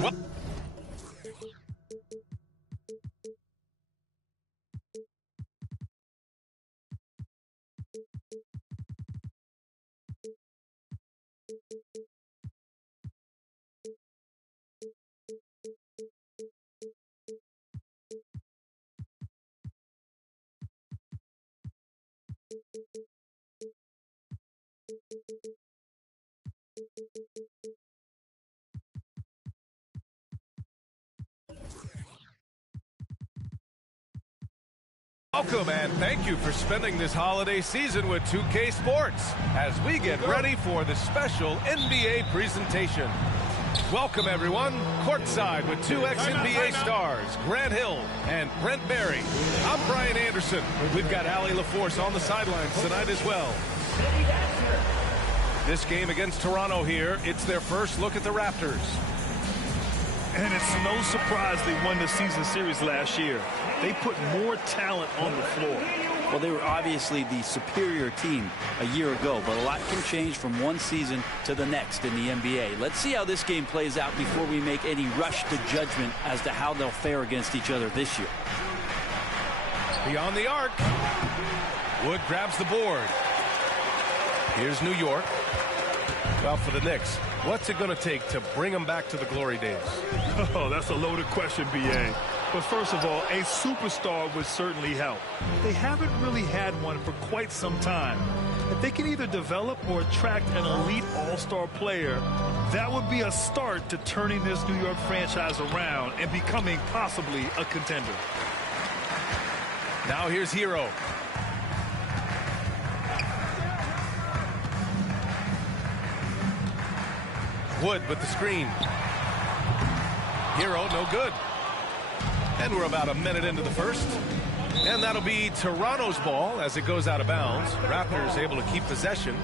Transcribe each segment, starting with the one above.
What? Welcome and thank you for spending this holiday season with 2K Sports as we get ready for the special NBA presentation. Welcome everyone, courtside with two ex-NBA stars, Grant Hill and Brent Barry. I'm Brian Anderson. We've got Allie LaForce on the sidelines tonight as well. This game against Toronto here, it's their first look at the Raptors. And it's no surprise they won the season series last year. They put more talent on the floor. Well, they were obviously the superior team a year ago, but a lot can change from one season to the next in the NBA. Let's see how this game plays out before we make any rush to judgment as to how they'll fare against each other this year. Beyond the arc. Wood grabs the board. Here's New York. Well, for the Knicks, what's it going to take to bring them back to the glory days? Oh, that's a loaded question, B.A. But first of all, a superstar would certainly help. They haven't really had one for quite some time. If they can either develop or attract an elite all-star player, that would be a start to turning this New York franchise around and becoming possibly a contender. Now here's Hero. Wood with the screen. Hero, no good. And we're about a minute into the first. And that'll be Toronto's ball as it goes out of bounds. Raptors able to keep possession.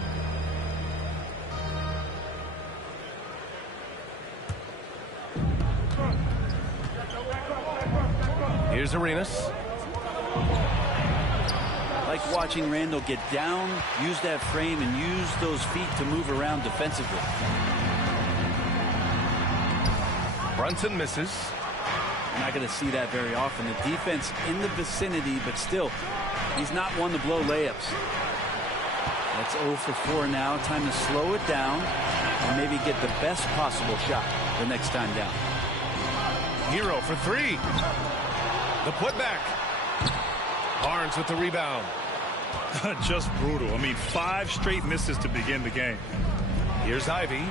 Here's Arenas. Like watching Randall get down, use that frame, and use those feet to move around defensively. Brunson misses. You're not going to see that very often. The defense in the vicinity, but still, he's not one to blow layups. That's 0 for 4 now. Time to slow it down and maybe get the best possible shot the next time down. Hero for three. The putback. Barnes with the rebound. Just brutal. I mean, 5 straight misses to begin the game. Here's Ivy.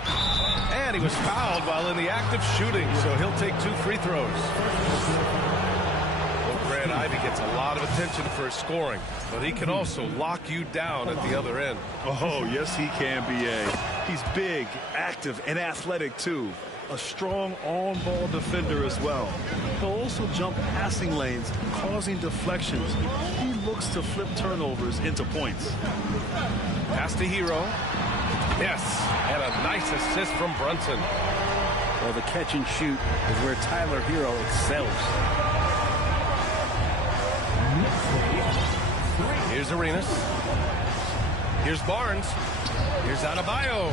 And he was fouled while in the act of shooting, so he'll take 2 free throws. Well, Grant, Ivy gets a lot of attention for his scoring, but he can also lock you down at the other end. Oh, yes, he can, B.A. He's big, active, and athletic, too. A strong on-ball defender as well. He'll also jump passing lanes, causing deflections. He looks to flip turnovers into points. Pass to Hero. Yes, and a nice assist from Brunson. Well, the catch and shoot is where Tyler Hero excels. Here's Arenas. Here's Barnes. Here's Adebayo.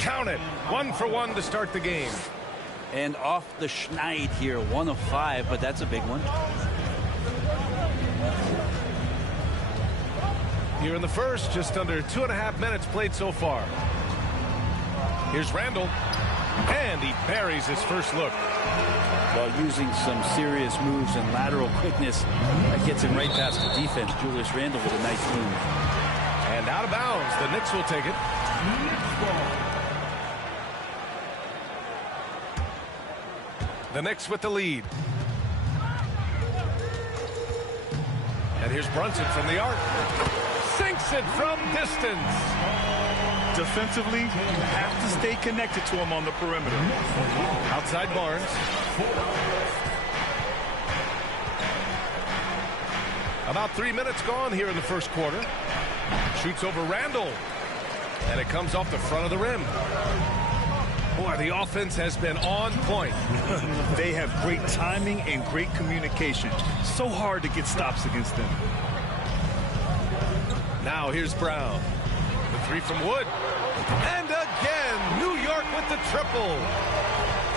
Count it. 1 for 1 to start the game. And off the schneid here, 1 of 5, but that's a big one. Here in the first, just under 2.5 minutes played so far. Here's Randall. And he buries his first look. While using some serious moves and lateral quickness, that gets him right past the defense. Julius Randle with a nice move. And out of bounds, the Knicks will take it. The Knicks with the lead. And here's Brunson from the arc. Sinks it from distance. Defensively, you have to stay connected to him on the perimeter. Outside Barnes. About 3 minutes gone here in the first quarter. Shoots over Randall. And it comes off the front of the rim. Boy, the offense has been on point. They have great timing and great communication. So hard to get stops against them. Now here's Brown. The three from Wood. And again, New York with the triple.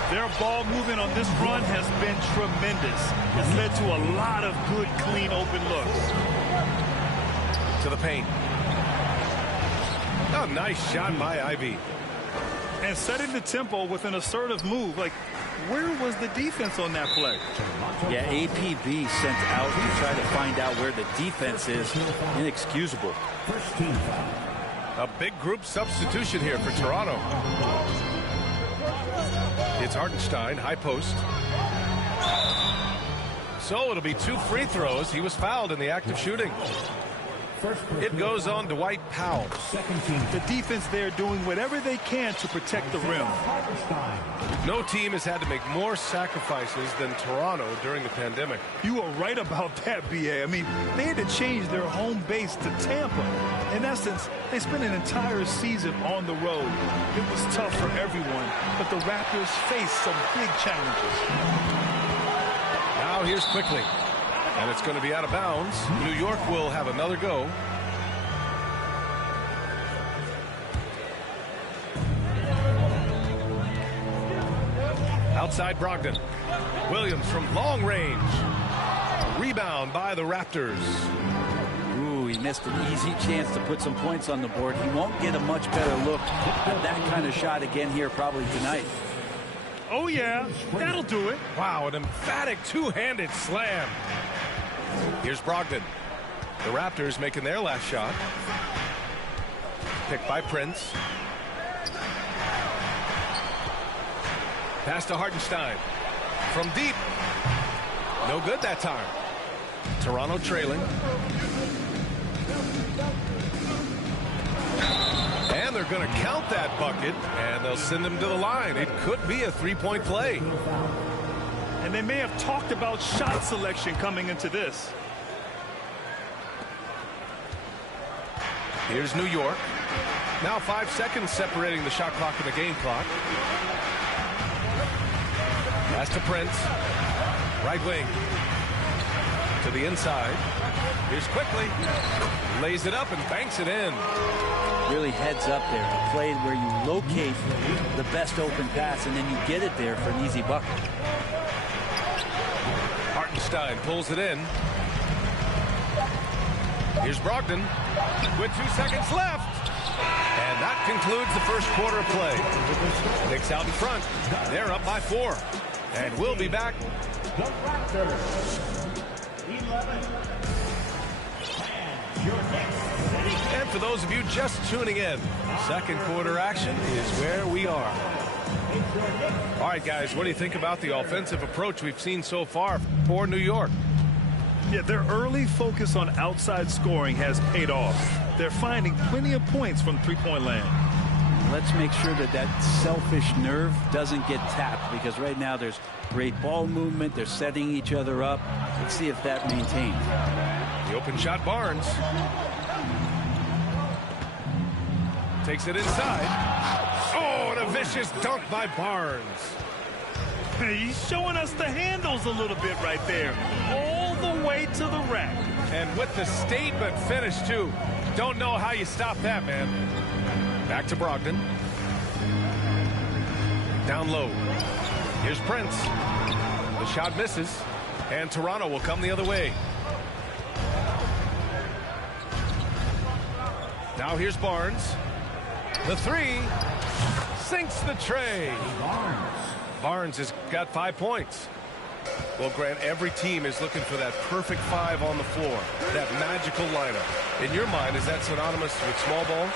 Their ball movement on this run has been tremendous. It's led to a lot of good, clean, open looks. To the paint. Oh, nice shot by Ivy. And setting the tempo with an assertive move. Like, where was the defense on that play? Yeah, APB sent out to try to find out where the defense is. Inexcusable. A big group substitution here for Toronto. It's Hartenstein, high post. So it'll be 2 free throws. He was fouled in the act of shooting. It goes on to Dwight Powell. The defense there doing whatever they can to protect the rim. No team has had to make more sacrifices than Toronto during the pandemic. You are right about that, B.A. I mean, they had to change their home base to Tampa. In essence, they spent an entire season on the road. It was tough for everyone, but the Raptors faced some big challenges. Now here's Quickly. And it's going to be out of bounds. New York will have another go. Outside Brogdon. Williams from long range. Rebound by the Raptors. Ooh, he missed an easy chance to put some points on the board. He won't get a much better look at that kind of shot again here probably tonight. Oh, yeah, that'll do it. Wow, an emphatic two-handed slam. Here's Brogdon. The Raptors making their last shot. Picked by Prince. Pass to Hartenstein. From deep. No good that time. Toronto trailing. And they're going to count that bucket, and they'll send him to the line. It could be a three-point play. And they may have talked about shot selection coming into this. Here's New York. Now 5 seconds separating the shot clock and the game clock. Pass to Prince. Right wing. To the inside. Here's Quickly. Lays it up and banks it in. Really heads up there. A play where you locate the best open pass and then you get it there for an easy bucket. Hartenstein pulls it in. Here's Brogdon with 2 seconds left. And that concludes the first quarter of play. Knicks out in front. They're up by 4. And we'll be back. The Raptors, 11. And for those of you just tuning in, second quarter action is where we are. All right, guys, what do you think about the offensive approach we've seen so far for New York? Yeah, their early focus on outside scoring has paid off. They're finding plenty of points from three-point land. Let's make sure that that selfish nerve doesn't get tapped, because right now there's great ball movement. They're setting each other up. Let's see if that maintains. The open shot, Barnes. Takes it inside. Oh, and a vicious dunk by Barnes. He's showing us the handles a little bit right there. All the way to the rack. And with the statement finish, too. Don't know how you stop that, man. Back to Brogdon. Down low. Here's Prince. The shot misses. And Toronto will come the other way. Now here's Barnes. The three. Sinks the tray. Barnes has got 5 points. Well, Grant, every team is looking for that perfect 5 on the floor. That magical lineup. In your mind, is that synonymous with small ball?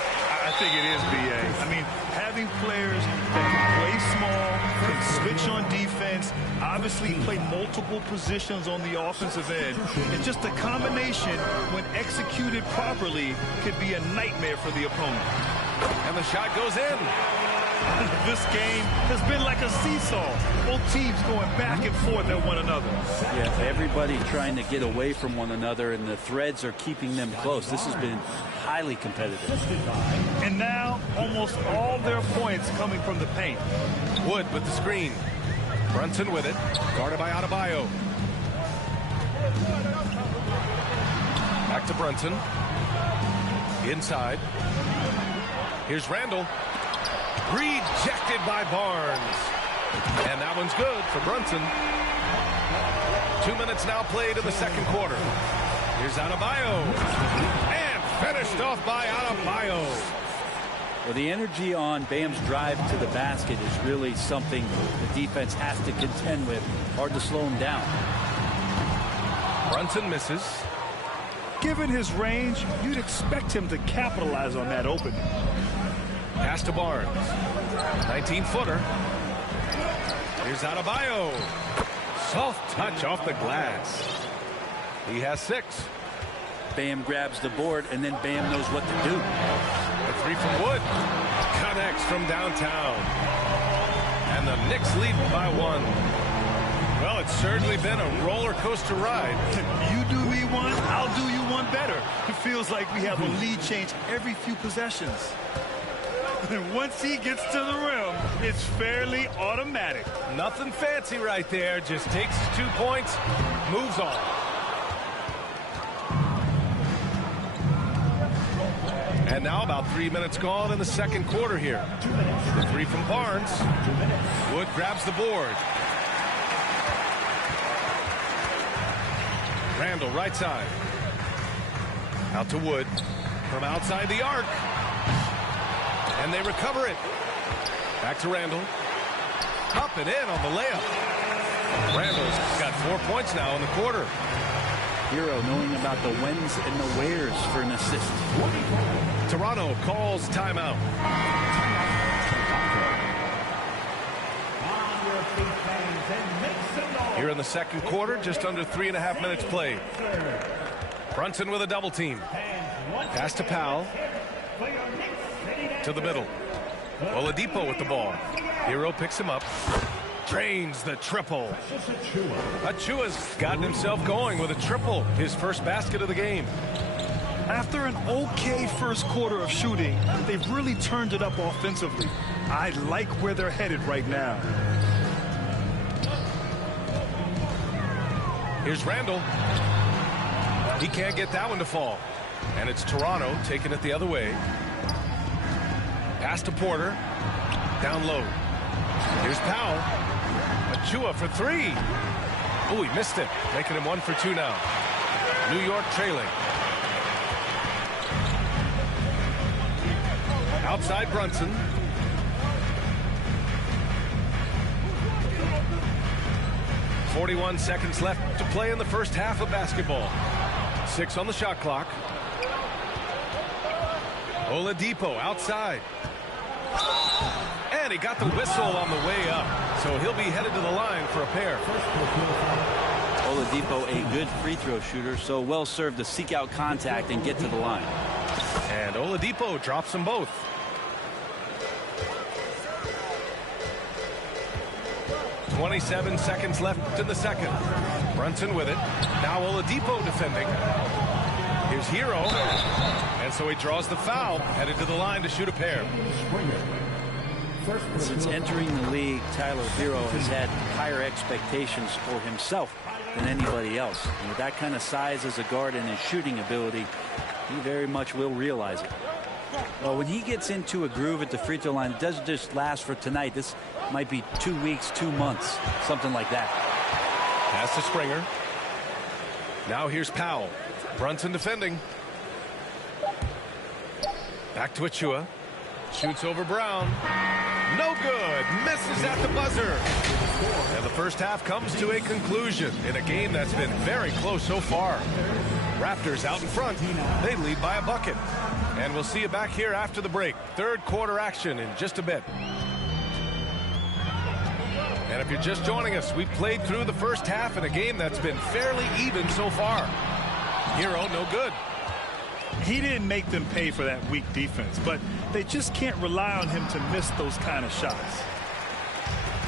I think it is, B.A. I mean, having players that can play small, can switch on defense, obviously play multiple positions on the offensive end. It's just a combination, when executed properly, could be a nightmare for the opponent. And the shot goes in. This game has been like a seesaw. Both teams going back and forth at one another. Yeah, everybody trying to get away from one another, and the threads are keeping them close. This has been highly competitive. And now, almost all their points coming from the paint. Wood with the screen. Brunson with it. Guarded by Adebayo. Back to Brunson. Inside. Here's Randall. Rejected by Barnes. And that one's good for Brunson. 2 minutes now played in the second quarter. Here's Adebayo. And finished off by Adebayo. Well, the energy on Bam's drive to the basket is really something the defense has to contend with. Hard to slow him down. Brunson misses. Given his range, you'd expect him to capitalize on that opening. Pass to Barnes. 19-footer. Here's Adebayo. Soft touch off the glass. He has 6. Bam grabs the board, and then Bam knows what to do. A 3 from Wood. Connects from downtown. And the Knicks lead by 1. Well, it's certainly been a roller coaster ride. You do me one, I'll do you one better. It feels like we have a lead change every few possessions. And once he gets to the rim, it's fairly automatic. Nothing fancy right there. Just takes his 2 points, moves on. And now about 3 minutes gone in the second quarter here. The 3 from Barnes. Wood grabs the board. Randall right side. Out to Wood from outside the arc. And they recover it. Back to Randall. Up and in on the layup. Randall's got 4 points now in the quarter. Hero knowing about the whens and the wheres for an assist. Toronto calls timeout. Here in the second quarter, just under 3.5 minutes played. Brunson with a double team. Pass to Powell. To the middle. Oladipo with the ball. Hero picks him up. Drains the triple. Achua's gotten himself going with a triple. His first basket of the game. After an okay first quarter of shooting, they've really turned it up offensively. I like where they're headed right now. Here's Randall. He can't get that one to fall. And it's Toronto taking it the other way. Pass to Porter. Down low. Here's Powell. Achua for 3. Oh, he missed it. Making him 1 for 2 now. New York trailing. Outside Brunson. .41 seconds left to play in the first half of basketball. 6 on the shot clock. Oladipo outside. And he got the whistle on the way up. So he'll be headed to the line for a pair. Oladipo, a good free throw shooter, so well served to seek out contact and get to the line. And Oladipo drops them both. .27 seconds left in the second. Brunson with it. Now Oladipo defending. Here's Hero. And so he draws the foul. Headed to the line to shoot a pair. Since entering the league, Tyler Hero has had higher expectations for himself than anybody else. And with that kind of size as a guard and his shooting ability, he very much will realize it. Well, when he gets into a groove at the free throw line, it doesn't just last for tonight. This might be 2 weeks, 2 months, something like that. Pass to Springer. Now here's Powell. Brunson defending. Back to Achua. Shoots over Brown. No good. Misses at the buzzer. And the first half comes to a conclusion in a game that's been very close so far. Raptors out in front. They lead by a bucket. And we'll see you back here after the break. Third quarter action in just a bit. And if you're just joining us, we've played through the first half in a game that's been fairly even so far. Hero, no good. He didn't make them pay for that weak defense, but they just can't rely on him to miss those kind of shots.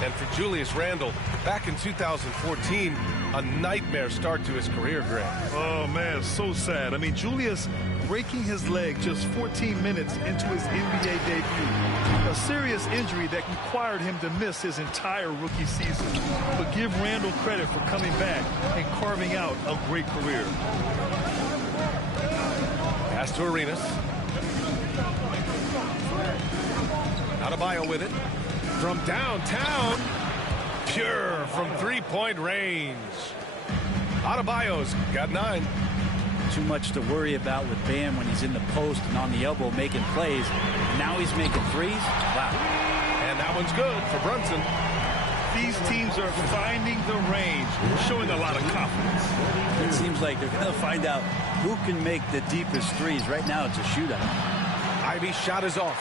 And for Julius Randle, back in 2014, a nightmare start to his career, Greg. Oh, man, so sad. I mean, Julius breaking his leg just 14 minutes into his NBA debut. A serious injury that required him to miss his entire rookie season. But give Randle credit for coming back and carving out a great career. Pass to Arenas. Adebayo with it. From downtown, pure from three-point range. Adebayo's got 9. Too much to worry about with Bam when he's in the post and on the elbow making plays. Now he's making threes. Wow. And that one's good for Brunson. These teams are finding the range, showing a lot of confidence. It seems like they're going to find out who can make the deepest threes. Right now it's a shootout. Ivy's shot is off.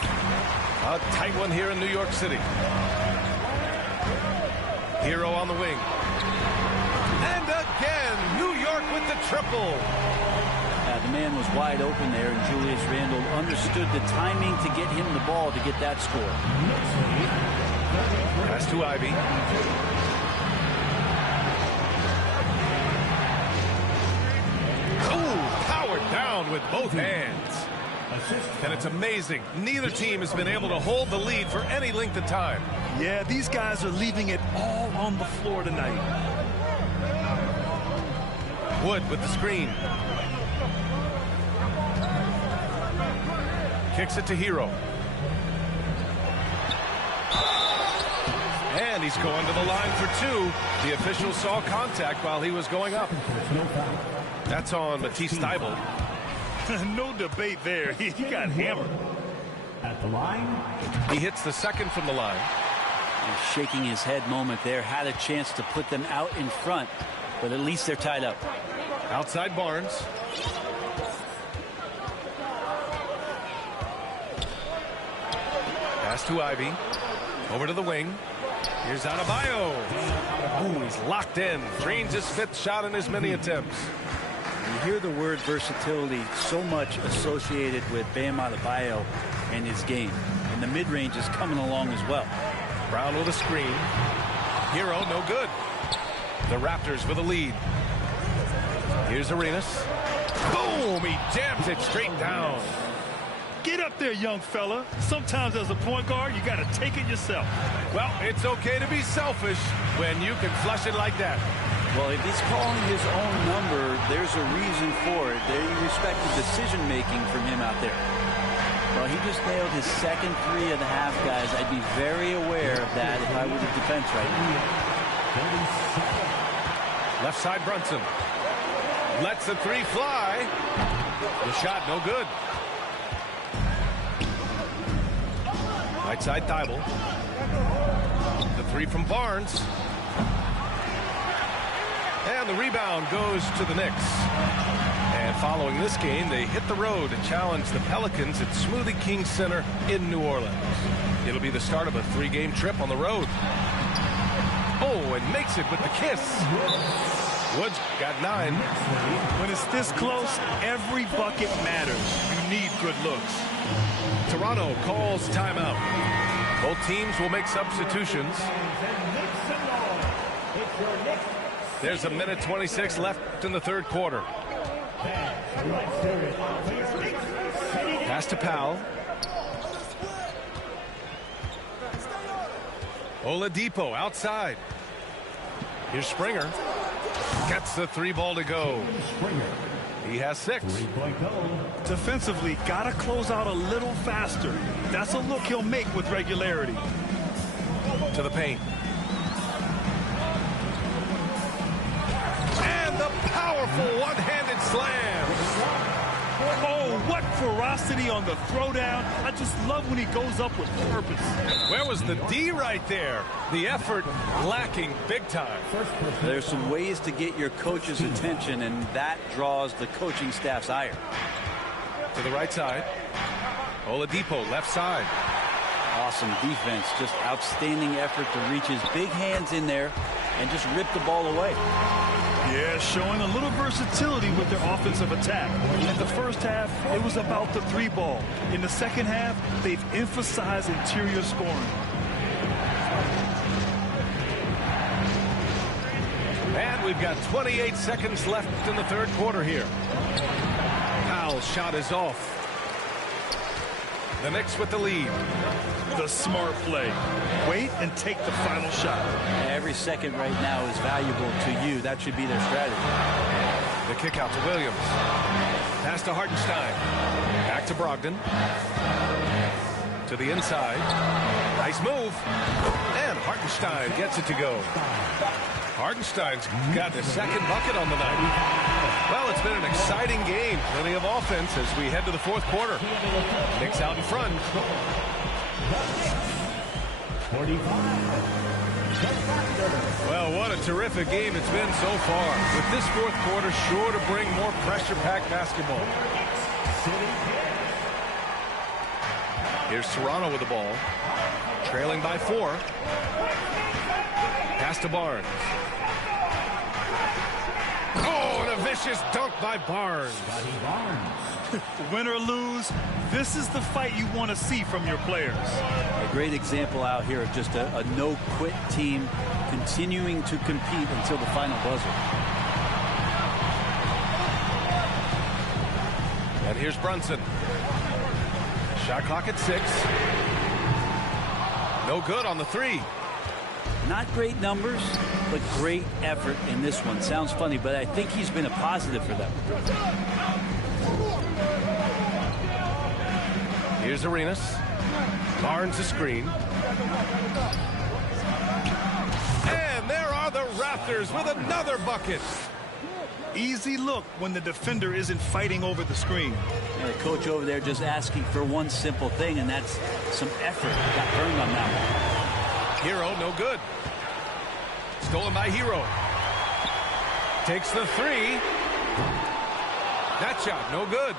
A tight one here in New York City. Hero on the wing. And again, New York with the triple. The man was wide open there, and Julius Randle understood the timing to get him the ball to get that score. Pass to Ivy. Oh, powered down with both hands. And it's amazing. Neither team has been able to hold the lead for any length of time. Yeah, these guys are leaving it all on the floor tonight. Wood with the screen. Kicks it to Hero. And he's going to the line for 2. The official saw contact while he was going up. That's on Matisse Thybulle. No debate there. He got hammered. At the line. He hits the second from the line. He's shaking his head moment there. Had a chance to put them out in front, but at least they're tied up. Outside Barnes. Pass to Ivy. Over to the wing. Here's Adebayo. Oh, he's locked in. Drains his 5th shot in his many attempts. You hear the word versatility so much associated with Bam Adebayo and his game. And the mid-range is coming along as well. Brown with a screen. Hero, no good. The Raptors with a lead. Here's Arenas. Boom! He jams it straight down. Get up there, young fella. Sometimes as a point guard, you got to take it yourself. Well, it's okay to be selfish when you can flush it like that. Well, if he's calling his own number, there's a reason for it. They respect the decision-making from him out there. Well, he just nailed his second 3 of the half, guys. I'd be very aware of that if I were the defense right now. Left side Brunson. Lets the 3 fly. The shot no good. Right side Thybulle. The 3 from Barnes. And the rebound goes to the Knicks. And following this game, they hit the road to challenge the Pelicans at Smoothie King Center in New Orleans. It'll be the start of a 3-game trip on the road. Oh, and makes it with the kiss. Woods got 9. When it's this close, every bucket matters. You need good looks. Toronto calls timeout. Both teams will make substitutions. There's a minute 26 left in the 3rd quarter. Pass to Powell. Oladipo outside. Here's Springer. Gets the 3 ball to go. He has 6. Defensively, got to close out a little faster. That's a look he'll make with regularity. To the paint. And the powerful one-handed slam. Oh, what ferocity on the throwdown. I just love when he goes up with purpose. Where was the D right there? The effort lacking big time. There's some ways to get your coach's attention, and that draws the coaching staff's ire. To the right side. Oladipo, left side. Awesome defense. Just outstanding effort to reach his big hands in there and just rip the ball away. Yeah, showing a little versatility with their offensive attack. In the first half, it was about the 3-ball. In the second half, they've emphasized interior scoring. And we've got 28 seconds left in the third quarter here. Powell's shot is off. The Knicks with the lead. The smart play. Wait and take the final shot. Every second right now is valuable to you. That should be their strategy. The kick out to Williams. Pass to Hartenstein. Back to Brogdon. To the inside. Nice move. And Hartenstein gets it to go. Hartenstein's got the second bucket on the night. Well, it's been an exciting game. Plenty of offense as we head to the fourth quarter. Knicks out in front. 45. Well, what a terrific game it's been so far. With this fourth quarter sure to bring more pressure-packed basketball. Here's Toronto with the ball. Trailing by 4. Pass to Barnes. Oh, and a vicious dunk by Barnes. Win or lose, this is the fight you want to see from your players. A great example out here of just a no-quit team continuing to compete until the final buzzer. And here's Brunson. Shot clock at 6. No good on the 3. Not great numbers, but great effort in this one. Sounds funny, but I think he's been a positive for them. Here's Arenas. Barnes the screen. And there are the Raptors with another bucket. Easy look when the defender isn't fighting over the screen. And the coach over there just asking for one simple thing, and that's some effort. Got burned on that one. Hero, no good. Stolen by Hero. Takes the 3. That shot, no good.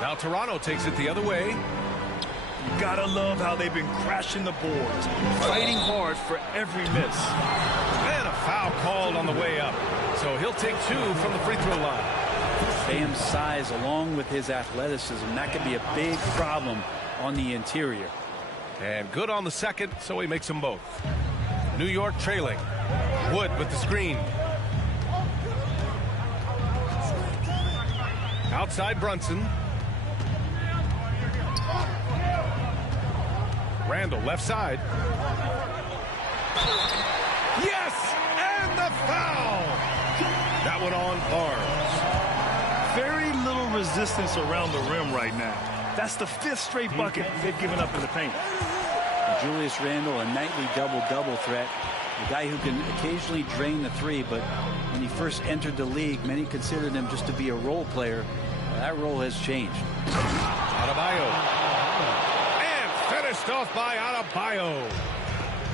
Now Toronto takes it the other way. You gotta love how they've been crashing the boards, fighting hard for every miss. And a foul called on the way up. So he'll take 2 from the free throw line. Bam's size along with his athleticism, that could be a big problem on the interior. And good on the second, so he makes them both. New York trailing. Wood with the screen. Outside Brunson. Randall left side. Yes! And the foul! That one on Barnes. Very little resistance around the rim right now. That's the 5th straight bucket they've given up in the paint. Julius Randle, a nightly double-double threat. A guy who can occasionally drain the 3, but when he first entered the league, many considered him just to be a role player. Well, that role has changed. Adebayo. And finished off by Adebayo.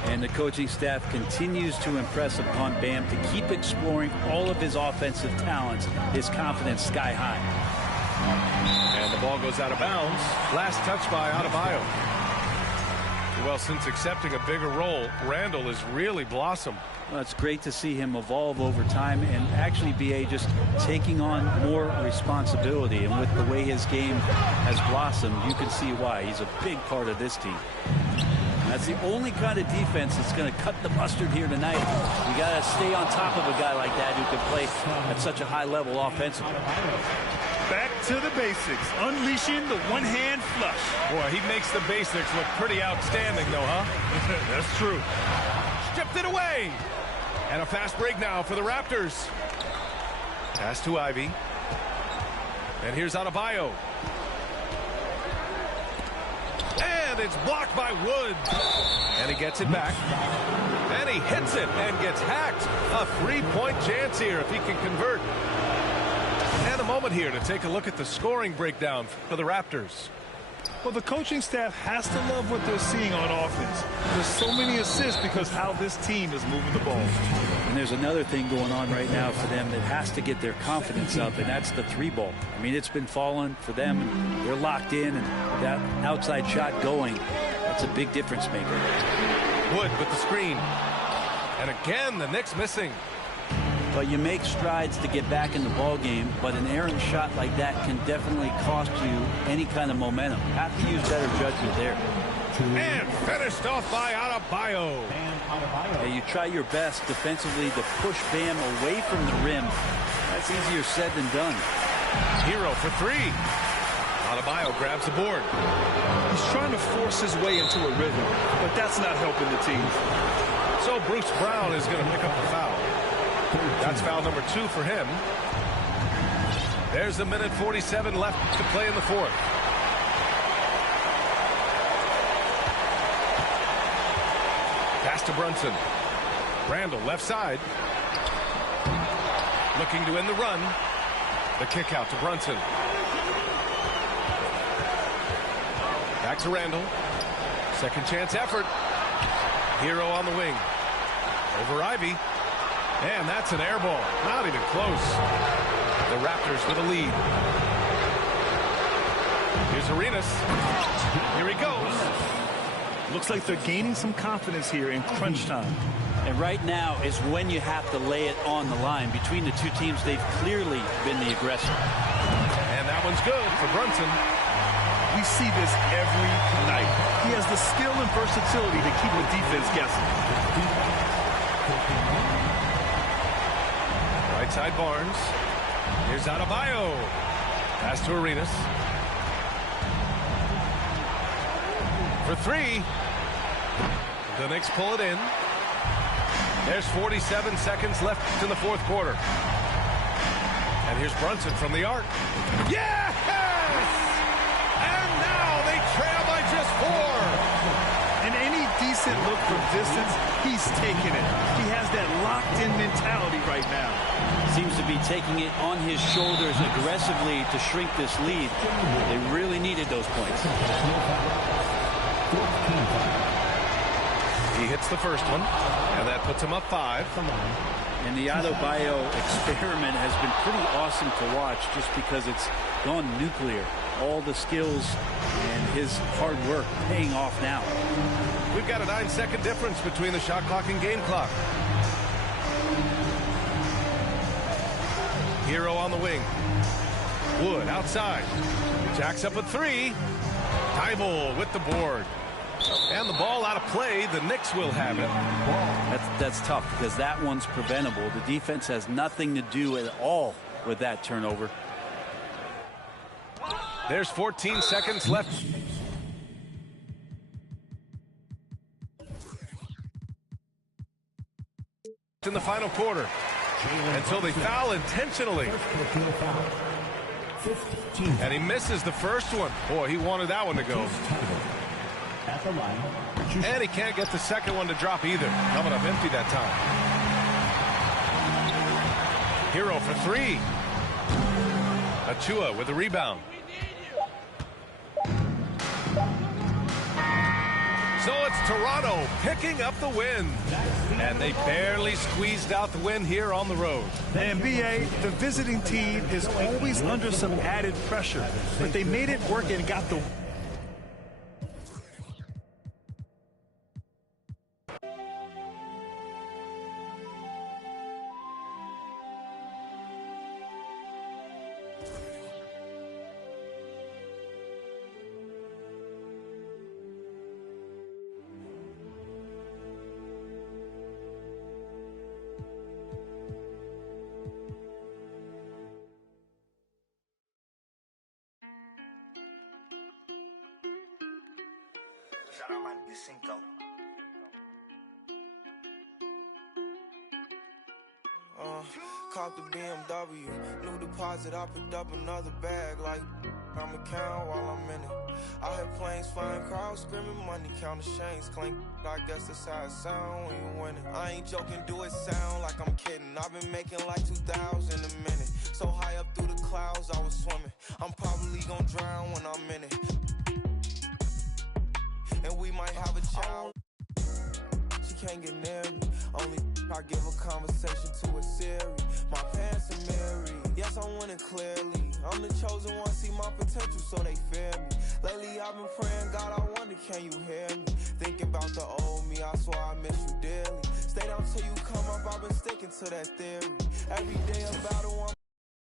And the coaching staff continues to impress upon Bam to keep exploring all of his offensive talents, his confidence sky high. And the ball goes out of bounds. Last touch by Adebayo. Well, since accepting a bigger role, Randall has really blossomed. Well, it's great to see him evolve over time and actually be just taking on more responsibility. And with the way his game has blossomed, you can see why. He's a big part of this team. That's the only kind of defense that's going to cut the mustard here tonight. You got to stay on top of a guy like that who can play at such a high level offensively. Back to the basics, unleashing the one-hand flush. Boy, he makes the basics look pretty outstanding, though, huh? That's true. Stripped it away. And a fast break now for the Raptors. Pass to Ivy. And here's Adebayo. And it's blocked by Wood. And he gets it back. And he hits it and gets hacked. A 3-point chance here if he can convert. And a moment here to take a look at the scoring breakdown for the Raptors. Well, the coaching staff has to love what they're seeing on offense. There's so many assists because how this team is moving the ball. And there's another thing going on right now for them that has to get their confidence up, and that's the 3-ball. I mean, it's been falling for them, and they're locked in, and that outside shot going, that's a big difference maker. Wood with the screen. And again, the Knicks missing. But you make strides to get back in the ball game, but an errant shot like that can definitely cost you any kind of momentum. Have to use better judgment there. And finished off by Adebayo. Yeah, you try your best defensively to push Bam away from the rim. That's easier said than done. Hero for three. Adebayo grabs the board. He's trying to force his way into a rhythm, but that's not helping the team. So Bruce Brown is going to pick up the foul. That's foul number 2 for him. There's a minute 47 left to play in the fourth. Pass to Brunson. Randall left side. Looking to end the run. The kick out to Brunson. Back to Randall. Second chance effort. Hero on the wing. Over Ivy. And that's an air ball. Not even close. The Raptors with a lead. Here's Arenas. Here he goes. Looks like they're gaining some confidence here in crunch time. And right now is when you have to lay it on the line. Between the two teams, they've clearly been the aggressor. And that one's good for Brunson. We see this every night. He has the skill and versatility to keep the defense guessing. Right side Barnes. Here's Adebayo. Pass to Arenas. For three. The Knicks pull it in. There's 47 seconds left in the fourth quarter. And here's Brunson from the arc. Yes! And now they trail by just 4. And any decent look from distance, he's taking it. He has that locked-in mentality right now. Seems to be taking it on his shoulders aggressively to shrink this lead. They really needed those points. He hits the first one, and that puts him up 5. And the Adebayo experiment has been pretty awesome to watch just because it's gone nuclear. All the skills and his hard work paying off now. We've got a 9-second difference between the shot clock and game clock. Hero on the wing. Wood outside. Jacks up a 3. Thybulle with the board. And the ball out of play. The Knicks will have it. That's tough because that one's preventable. The defense has nothing to do at all with that turnover. There's 14 seconds left. In the final quarter. Until they foul intentionally. And he misses the first one. Boy, he wanted that one to go. And he can't get the second one to drop either. Coming up empty that time. Hero for 3. Achua with a rebound. So it's Toronto picking up the win. And they barely squeezed out the win here on the road. And BA, the visiting team is always under some added pressure. But they made it work and got the... Shout out my nigga Cinco. Caught the BMW, new deposit, I picked up another bag like I'ma count while I'm in it. I hear planes flying, crowds screaming, money counting chains clink. I guess that's how it sound when you winning. I ain't joking, do it sound like I'm kidding. I've been making like 2,000 a minute. So high up through the clouds, I was swimming. I'm probably gonna drown when I'm in it. And we might have a child. She can't get near me. Only I give a conversation to a Siri. My pants are married. Yes, I want it clearly. I'm the chosen one, see my potential, so they fear me. Lately I've been praying, God, I wonder, can you hear me? Thinking about the old me, I swear I miss you dearly. Stay down till you come up, I've been sticking to that theory. Every day a battle, I'm